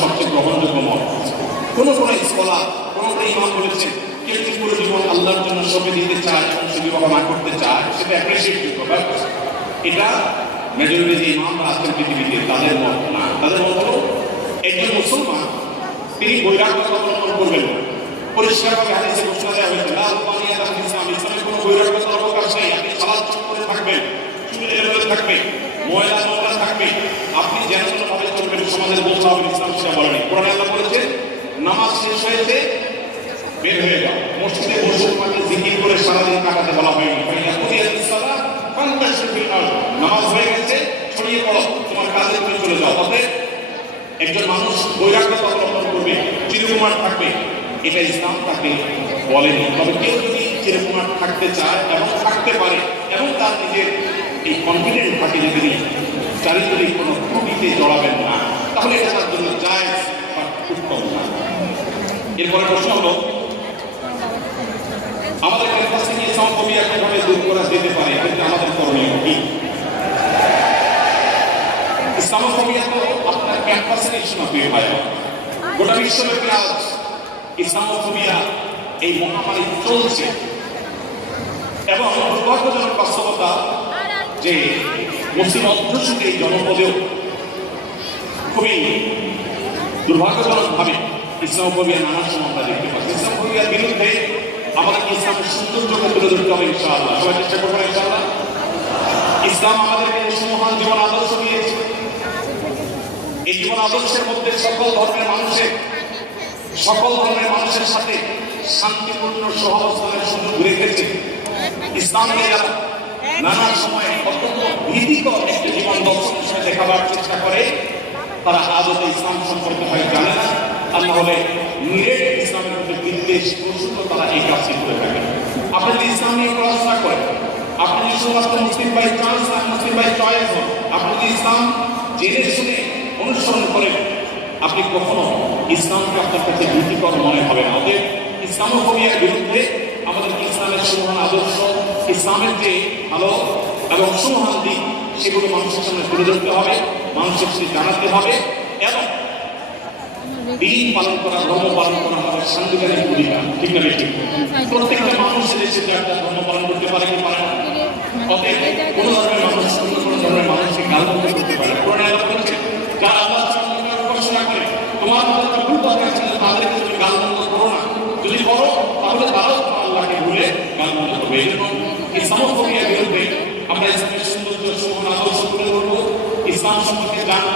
সবচেয়ে গ্রহণযোগ্য মত। কোন স্কলার, কোন ইমাম বলেছেন কেউ যদি পুরো জীবন আল্লাহর জন্য সঁপে দিতে চায় এবং সে বিবাহ না করতে চায় সেটা অ্যাপ্রিসিয়েট করতে হবে। এটা মেজরিটি যে ইমামরা আছেন পৃথিবীতে তাদের মত না। তাদের মত হলো একজন মুসলমান তিনি বৈরাগ্য অবলম্বন করবেন না। পরিষ্কারভাবে হাদিসে ঘোষণা দেওয়া হয়েছে লা রুবানিয়াত ফিল ইসলাম, ইসলামে কোনো বৈরাগ্যতার অবকাশ নেই। আপনি সালাত করে থাকবেন, চুল এলোমেলো থাকবে, ময়লা নোংরা থাকবে, আপনি যেন ভাবে চলবেন, সমাজের বোঝা হবে, ইসলাম সেটা বলেনি। কোরআনে আল্লাহ বলেছেন নামাজ শেষ হয়েছে বের হয়ে যাও, মসজিদে বসে তোমাকে জিকির করে সারাদিন কাটাতে বলা হয়নি। নামাজ হয়ে গেছে, ছড়িয়ে পড়ো, তোমার কাজে তুমি চলে যাও। অতএব একজন মানুষ বৈরাগ্যতা অবলম্বন করবে, চিরকুমার থাকবে, এটা ইসলাম তাকে বলেনি। তবে কেউ যদি চিরকুমার থাকতে চায় এবং থাকতে পারে এবং তার নিজের এই কনফিডেন্ট থাকে যে তিনি চারিত্রিক কোনো ত্রুটিতে জড়াবেন না, তাহলে এটা তার জন্য জায়েজ বা উত্তম না। এরপরে প্রশ্ন হলো আমাদের ক্যাম্পাসে নিয়ে ইসলামোফোবিয়া কিভাবে দূর করা যেতে পারে, এক্ষেত্রে আমাদের করণীয় কি? ইসলামোফোবিয়া তো আপনার ক্যাম্পাসের ইস্যু না, প্রিয় ভাই, গোটা বিশ্বব্যাপী আজ ইসলামোফোবিয়া এই মহামারী চলছে এবং দুর্ভাগ্যজনক বাস্তবতা যে মুসলিম অধ্যুষিত এই জনপদেও খুবই দুর্ভাগ্যজনকভাবে ইসলামোফোবিয়া নানা সময় আমরা দেখতে পাচ্ছি। ইসলামোফোবিয়ার বিরুদ্ধে আমাদের ইসলামের সৌন্দর্যকে তুলে ধরতে হবে ইনশাআল্লাহ। সবাই চেষ্টা করবেন ইনশাআল্লাহ। ইসলাম আমাদেরকে মহান জীবন আদর্শ দিয়েছে। এই জীবন আদর্শের মধ্যে সকল ধর্মের মানুষের সাথে শান্তিপূর্ণ সহাবস্থানের সুযোগ রেখেছে। ইসলামকে যারা নানা সময়ে অত্যন্ত ভীতিকর একটি জীবন দর্শনের সাথে দেখাবার চেষ্টা করে, তারা আদতে ইসলাম সম্পর্কে হয় জানে না, আর না হলে নিরেট ইসলামের মধ্যে বিদ্বেষ প্রসূত তারা এই কাজটি করে থাকে। আপনি যদি ইসলাম নিয়ে পড়াশোনা করেন, আপনি যদি শুধুমাত্র মুসলিম বাই চয়েস হন, আপনি যদি ইসলাম জেনে শুনে অনুসরণ করেন, আপনি কখনো ইসলামকে আপনার কাছে ভীতিকর মনে হবে না। অতএব ইসলামোফোবিয়ার বিরুদ্ধে আমাদের ইসলামের সুমহান আদর্শ, ইসলামের যে ভালো এবং সুমহান দিক, সেগুলো মানুষের সামনে তুলে ধরতে হবে, মানুষের সাথে জানাতে হবে এবং দিন পালন করা, ধর্ম পালন করা আমাদের সাংবিধানিক ভূমিকা। ঠিক না বেশি? প্রত্যেকটা মানুষের দেশে যার যার ধর্ম পালন করতে পারে কি পারে না। অতএব কোন ধর্মের মানুষ অন্য কোন ধর্মের মানুষকে গালমন্দ করতে পারে। কোরআনে আল্লাহ বলেছে যারা আল্লাহ উপাসনা করে তোমার মধ্যে ভুল কথা আছে, তাদেরকে তুমি গালমন্দ করো না। যদি করো তাহলে তারাও আল্লাহকে ভুলে গালমন্দ করবে। এজন্য ইসলামোফোবিয়ার বিরুদ্ধে আমরা ইসলামের সৌন্দর্য, সুমহান আদর্শ তুলে ধরবো, ইসলাম সম্পর্কে জানবো,